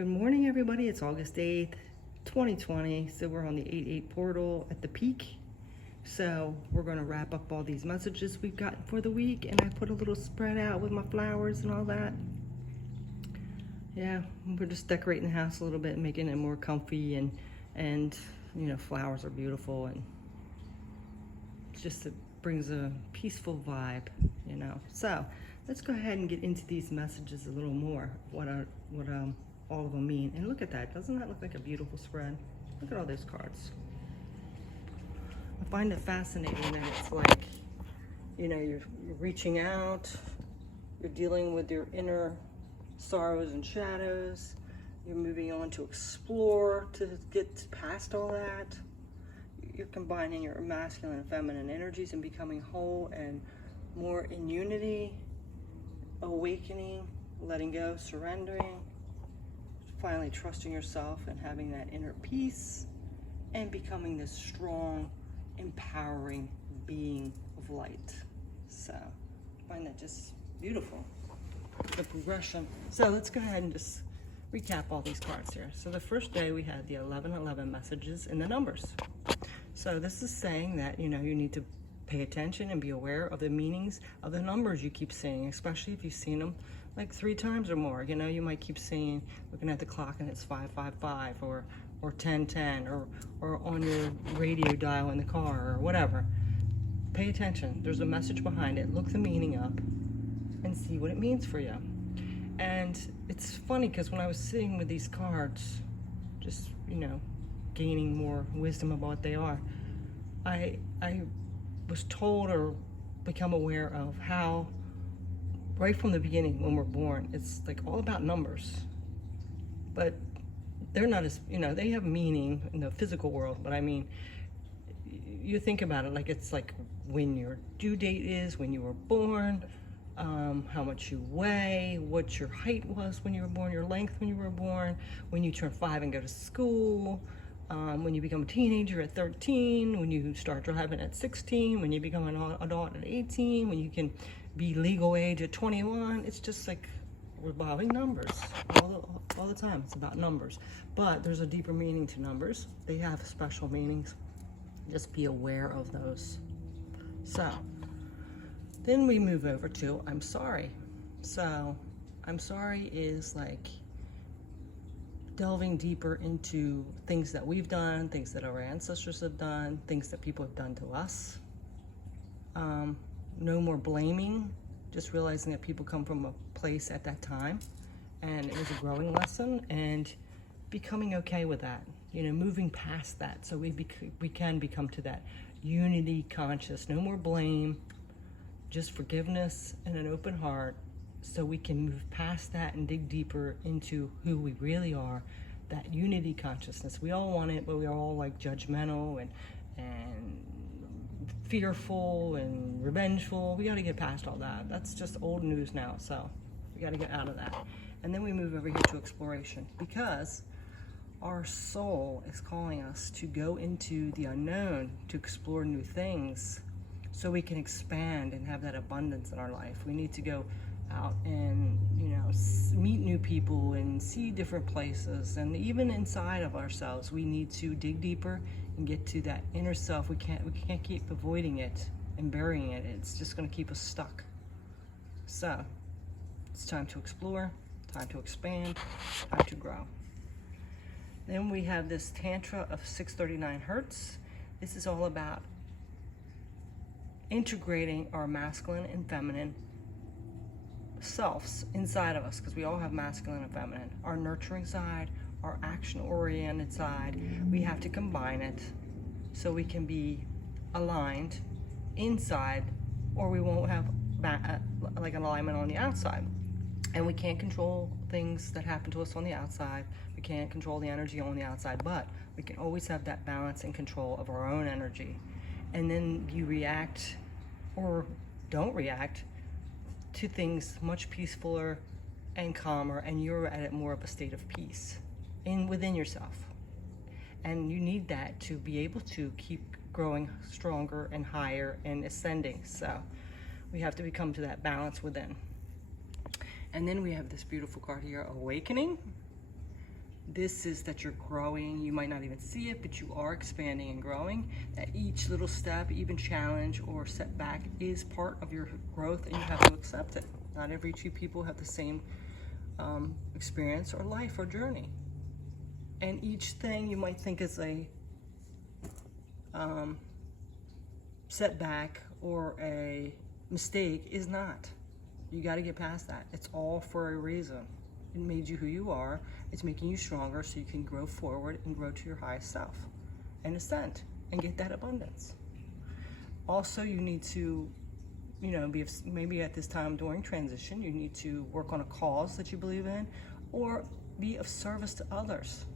Good morning, everybody. It's August 8th, 2020. So we're on the 8/8 portal at the peak. So we're going to wrap up all these messages we've gotten for the week. And I put a little spread out with my flowers and all that. Yeah, we're just decorating the house a little bit, making it more comfy. And you know, flowers are beautiful. And it brings a peaceful vibe, you know. So let's go ahead and get into these messages a little more. What all of them mean. And look at that. Doesn't that look like a beautiful spread? Look at all those cards. I find it fascinating that it's like, you know, you're reaching out, you're dealing with your inner sorrows and shadows, you're moving on to explore, to get past all that. You're combining your masculine and feminine energies and becoming whole and more in unity, awakening, letting go, surrendering, finally trusting yourself and having that inner peace and becoming this strong, empowering being of light. So I find that just beautiful, the progression. So let's go ahead and just recap all these cards here. So the first day we had the 1111 messages in the numbers. So this is saying that, you know, you need to pay attention and be aware of the meanings of the numbers you keep seeing, especially if you've seen them like 3 times or more. You know, you might keep seeing, looking at the clock and it's 555 or 1010 or on your radio dial in the car or whatever. Pay attention. There's a message behind it. Look the meaning up and see what it means for you. And it's funny because when I was sitting with these cards, just, you know, gaining more wisdom about what they are, I was told or become aware of how right from the beginning when we're born, it's like all about numbers. But they're not as, you know, they have meaning in the physical world, but I mean, you think about it like it's like when your due date is, when you were born, how much you weigh, what your height was when you were born, your length when you were born, when you turn 5 and go to school, when you become a teenager at 13, when you start driving at 16, when you become an adult at 18, when you can be legal age at 21. It's just like revolving numbers all the time. It's about numbers, but there's a deeper meaning to numbers. They have special meanings. Just be aware of those. So then we move over to I'm sorry. So I'm sorry is like delving deeper into things that we've done, things that our ancestors have done, things that people have done to us. No more blaming, just realizing that people come from a place at that time, and it was a growing lesson, and becoming okay with that, you know, moving past that, so we can become to that unity conscious. No more blame, just forgiveness and an open heart, so we can move past that and dig deeper into who we really are, that unity consciousness. We all want it, but we're all like judgmental and fearful and revengeful. We got to get past all that. That's just old news now, so we got to get out of that. And then we move over here to exploration, because our soul is calling us to go into the unknown, to explore new things, so we can expand and have that abundance in our life. We need to go out and, you know, meet new people and see different places. And even inside of ourselves, we need to dig deeper and get to that inner self. We can't keep avoiding it and burying it. It's just going to keep us stuck. So it's time to explore, time to expand, time to grow. Then we have this Tantra of 639 Hertz. This is all about integrating our masculine and feminine selves inside of us, because we all have masculine and feminine. Our nurturing side, our action-oriented side, we have to combine it so we can be aligned inside, or we won't have like an alignment on the outside. And we can't control things that happen to us on the outside. We can't control the energy on the outside, but we can always have that balance and control of our own energy. And then you react or don't react to things much peacefuler and calmer, and you're at more of a state of peace within yourself. And you need that to be able to keep growing stronger and higher and ascending. So we have to become to that balance within. And then we have this beautiful card here, Awakening. This is that you're growing. You might not even see it, but you are expanding and growing. That each little step, even challenge or setback, is part of your growth, and you have to accept it. Not every two people have the same experience or life or journey. And each thing you might think is a setback or a mistake is not. You got to get past that. It's all for a reason. It made you who you are. It's making you stronger so you can grow forward and grow to your highest self and ascend and get that abundance. Also, you need to, maybe at this time during transition, you need to work on a cause that you believe in or be of service to others.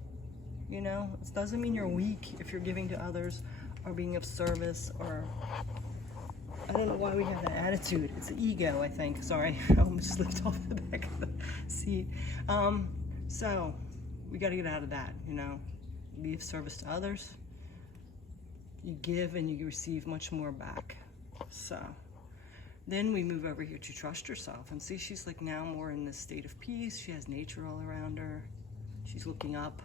It doesn't mean you're weak if you're giving to others or being of service, or I don't know why we have that attitude. It's the ego, I think. Sorry, I almost slipped off the back of the seat. So we got to get out of that, be of service to others. You give and you receive much more back. So then we move over here to trust yourself, and see, she's like now more in this state of peace. She has nature all around her. She's looking up.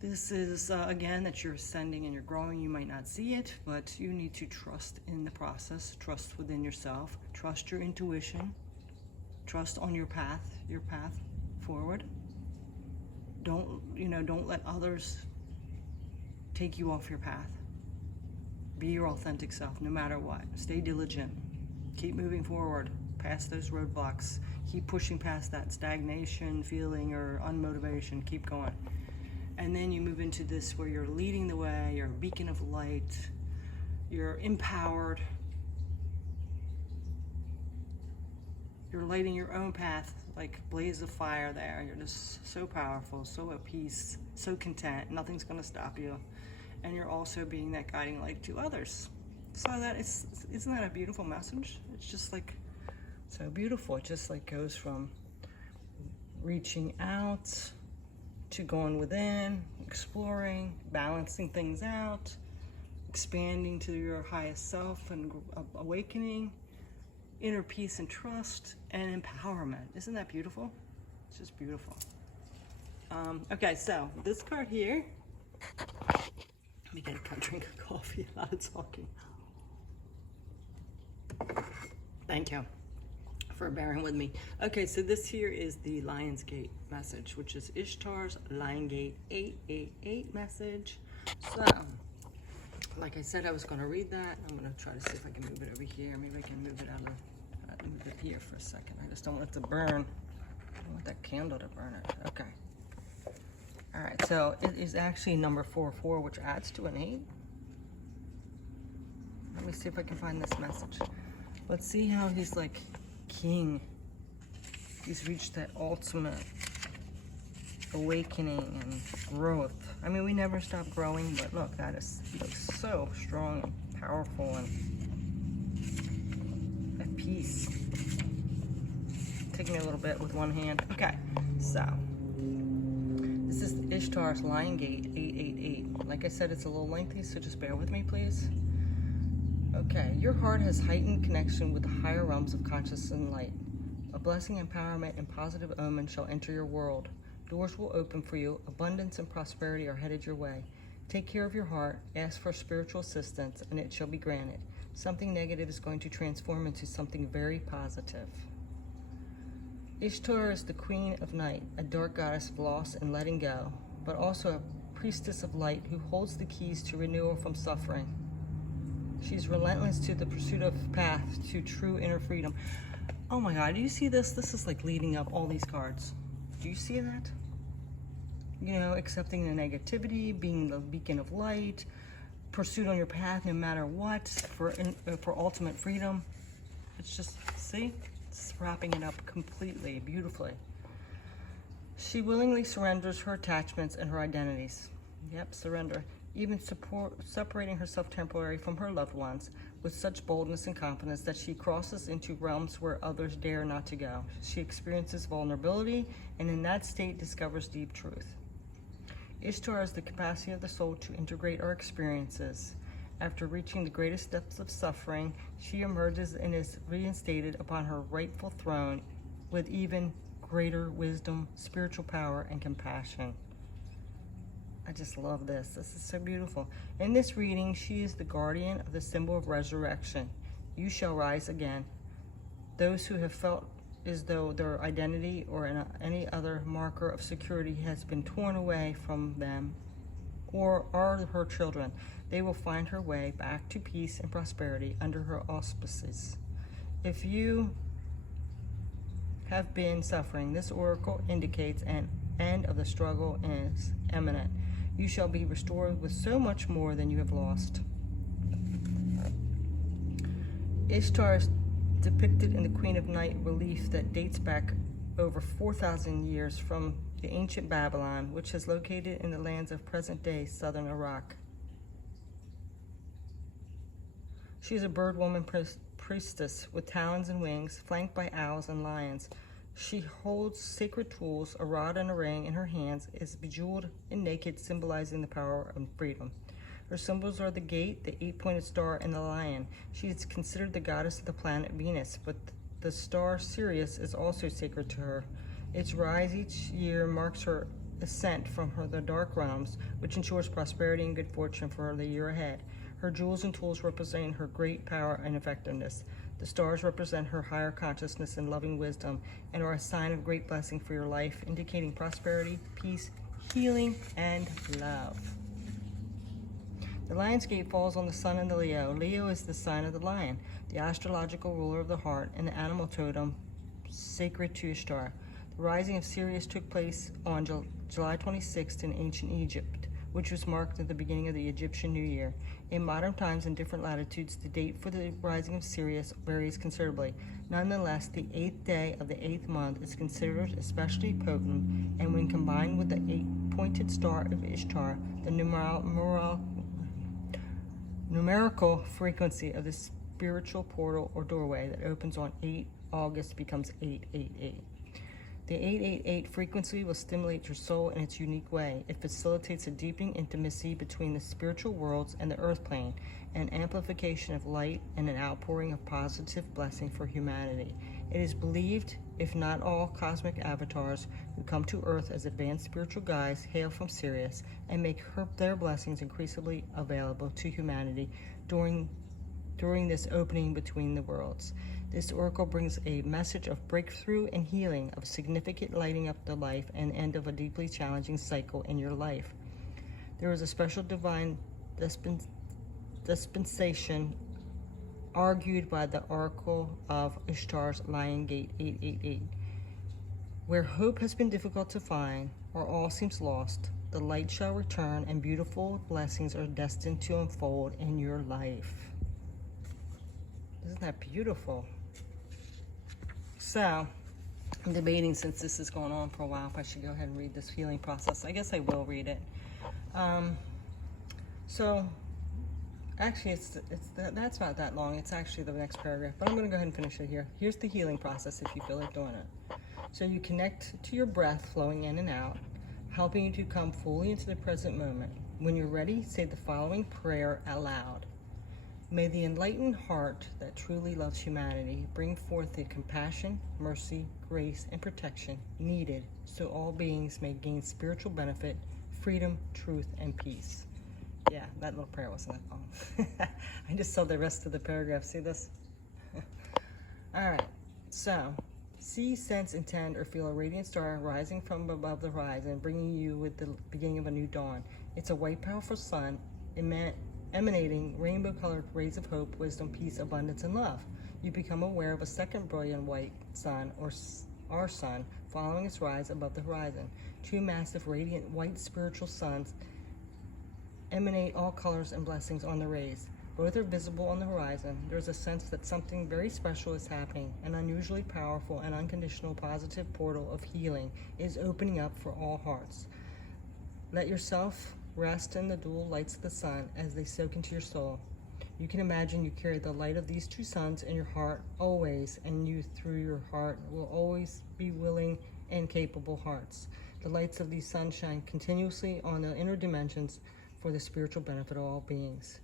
This is, again, that you're ascending and you're growing. You might not see it, but you need to trust in the process, trust within yourself, trust your intuition, trust on your path forward. Don't let others take you off your path. Be your authentic self no matter what. Stay diligent. Keep moving forward past those roadblocks. Keep pushing past that stagnation feeling or unmotivation. Keep going. And then you move into this where you're leading the way, you're a beacon of light, you're empowered, you're lighting your own path like blaze of fire there. You're just so powerful, so at peace, so content, nothing's gonna stop you. And you're also being that guiding light to others. So isn't that a beautiful message? It's just like so beautiful. It just like goes from reaching out to going within, exploring, balancing things out, expanding to your highest self and awakening, inner peace and trust, and empowerment. Isn't that beautiful? It's just beautiful. Okay, so this card here, let me get a drink of coffee, a lot of talking. Thank you for bearing with me. Okay, so this here is the Lionsgate message, which is Ishtar's Lionsgate 888 message. So, like I said, I was going to read that. I'm going to try to see if I can move it over here. Maybe I can move it out of, move it here for a second. I just don't want it to burn. I don't want that candle to burn it. Okay. All right, so it is actually number 44, which adds to an 8. Let me see if I can find this message. Let's see how he's like king. He's reached that ultimate awakening and growth. I mean, we never stop growing, but look, he looks so strong and powerful and at peace. Take me a little bit with one hand. Okay, so this is Ishtar's Lionsgate 888. Like I said, it's a little lengthy, so just bear with me, please. Okay, your heart has heightened connection with the higher realms of consciousness and light. A blessing, empowerment, and positive omen shall enter your world. Doors will open for you. Abundance and prosperity are headed your way. Take care of your heart. Ask for spiritual assistance, and it shall be granted. Something negative is going to transform into something very positive. Ishtar is the queen of night, a dark goddess of loss and letting go, but also a priestess of light who holds the keys to renewal from suffering. She's relentless to the pursuit of path to true inner freedom. Oh my God, do you see this? This is like leading up all these cards. Do you see that? Accepting the negativity, being the beacon of light, pursuit on your path no matter what, for ultimate freedom. It's just, see? It's wrapping it up completely, beautifully. She willingly surrenders her attachments and her identities. Yep, surrender. Even separating herself temporarily from her loved ones with such boldness and confidence that she crosses into realms where others dare not to go. She experiences vulnerability, and in that state discovers deep truth. Ishtar has the capacity of the soul to integrate our experiences. After reaching the greatest depths of suffering, she emerges and is reinstated upon her rightful throne with even greater wisdom, spiritual power, and compassion. I just love this. This is so beautiful. In this reading, she is the guardian of the symbol of resurrection. You shall rise again. Those who have felt as though their identity or any other marker of security has been torn away from them or are her children, they will find her way back to peace and prosperity under her auspices. If you have been suffering, this oracle indicates an end of the struggle is imminent. You shall be restored with so much more than you have lost. Ishtar is depicted in the Queen of Night relief that dates back over 4,000 years from the ancient Babylon, which is located in the lands of present-day southern Iraq. She is a bird woman priestess with talons and wings, flanked by owls and lions. She holds sacred tools, a rod and a ring in her hands, is bejeweled and naked, symbolizing the power of freedom. Her symbols are the gate, the 8-pointed star, and the lion. She is considered the goddess of the planet Venus, but the star Sirius is also sacred to her. Its rise each year marks her ascent from the dark realms, which ensures prosperity and good fortune for the year ahead. Her jewels and tools represent her great power and effectiveness. The stars represent her higher consciousness and loving wisdom and are a sign of great blessing for your life, indicating prosperity, peace, healing, and love. The lion's gate falls on the sun and the Leo. Leo is the sign of the lion, the astrological ruler of the heart, and the animal totem sacred to Ishtar. The rising of Sirius took place on July 26th in ancient Egypt, which was marked at the beginning of the Egyptian New Year. In modern times and different latitudes, the date for the rising of Sirius varies considerably. Nonetheless, the 8th day of the 8th month is considered especially potent, and when combined with the 8-pointed star of Ishtar, the numerical frequency of the spiritual portal or doorway that opens on 8 August becomes 888. The 888 frequency will stimulate your soul in its unique way. It facilitates a deepening intimacy between the spiritual worlds and the earth plane, an amplification of light, and an outpouring of positive blessing for humanity. It is believed, if not all cosmic avatars who come to earth as advanced spiritual guides hail from Sirius and make their blessings increasingly available to humanity during this opening between the worlds. This oracle brings a message of breakthrough and healing, of significant lighting up the life and end of a deeply challenging cycle in your life. There is a special divine dispensation argued by the oracle of Ishtar's Lion Gate 888. Where hope has been difficult to find, or all seems lost, the light shall return and beautiful blessings are destined to unfold in your life. Isn't that beautiful? So, I'm debating, since this is going on for a while, if I should go ahead and read this healing process. I guess I will read it. Actually, that's not that long. It's actually the next paragraph, but I'm going to go ahead and finish it here. Here's the healing process if you feel like doing it. So you connect to your breath flowing in and out, helping you to come fully into the present moment. When you're ready, say the following prayer aloud. May the enlightened heart that truly loves humanity bring forth the compassion, mercy, grace, and protection needed so all beings may gain spiritual benefit, freedom, truth, and peace. Yeah, that little prayer wasn't that long. I just saw the rest of the paragraph. See this? All right. So, see, sense, intend, or feel a radiant star rising from above the horizon, bringing you with the beginning of a new dawn. It's a white, powerful sun emanating rainbow-colored rays of hope, wisdom, peace, abundance, and love. You become aware of a second brilliant white sun, or our sun, following its rise above the horizon. Two massive, radiant, white spiritual suns emanate all colors and blessings on the rays. Both are visible on the horizon. There's a sense that something very special is happening. An unusually powerful and unconditional positive portal of healing is opening up for all hearts. Let yourself rest in the dual lights of the sun as they soak into your soul. You can imagine you carry the light of these two suns in your heart always, and you through your heart will always be willing and capable hearts. The lights of these suns shine continuously on the inner dimensions for the spiritual benefit of all beings.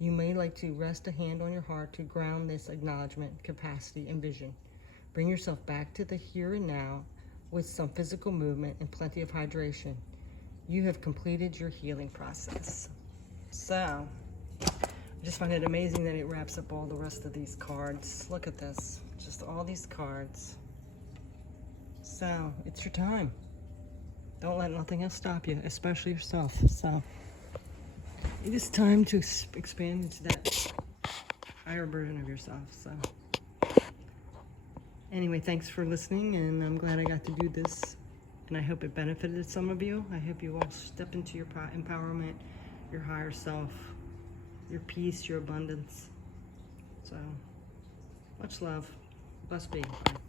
You may like to rest a hand on your heart to ground this acknowledgement, capacity, and vision. Bring yourself back to the here and now, with some physical movement and plenty of hydration, you have completed your healing process. So, I just find it amazing that it wraps up all the rest of these cards. Look at this, just all these cards. So, it's your time. Don't let nothing else stop you, especially yourself. So, it is time to expand into that higher version of yourself. So, anyway, thanks for listening, and I'm glad I got to do this, and I hope it benefited some of you. I hope you all step into your empowerment, your higher self, your peace, your abundance. So, much love. Blessed be. Bye.